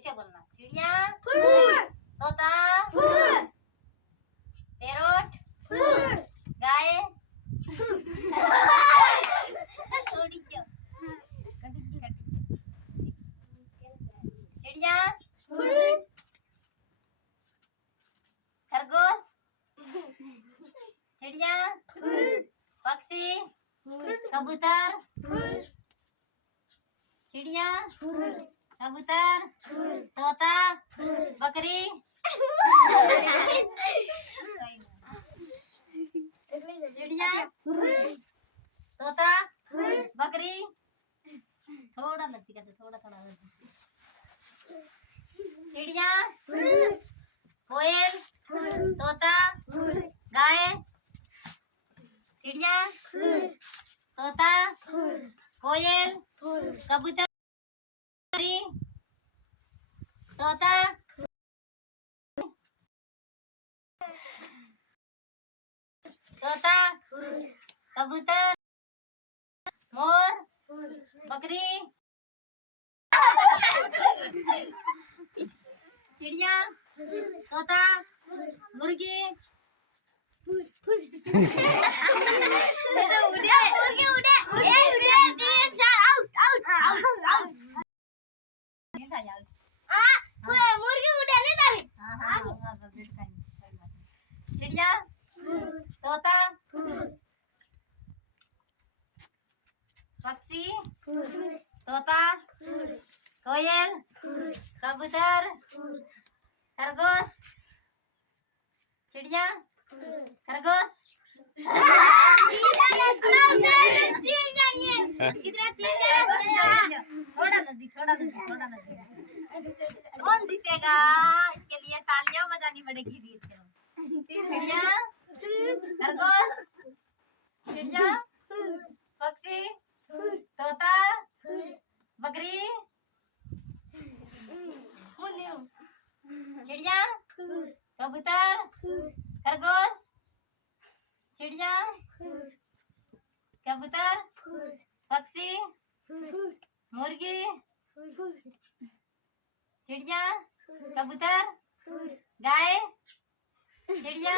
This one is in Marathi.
कैसे बोलना? चिड़िया, तोता, पैरोट, गाय, चिड़िया, खरगोश, चिड़िया, पक्षी, कबूतर, चिड़िया, कबूतर, तोता, बकरी, चिड़िया, तोता, बकरी, थोड़ा लगती कैसे थोड़ा थोड़ा चिड़िया, कोयल, तोता, गाय, चिड़िया, तोता, कोयल, कबूतर, तोता, तोता, कबूतर, मोर, बकरी, चिड़िया, तोता, मुर्गी, चिड़िया, तोता, पक्षी, तोता, कोयल, कबूतर, खरगोश, चिड़िया, खरगोश, थोड़ा नजदीक कौन जीतेगा? इसके लिए तालियां बजानी पड़ेगी बीच में। चिड़िया, खरगोश, चिड़िया, पक्षी, तोता, बकरी, चिड़िया, कबूतर, खरगोश, चिड़िया, कबूतर, पक्षी, मुर्गी, चिड़िया, कबूतर, गाय, चिड़िया,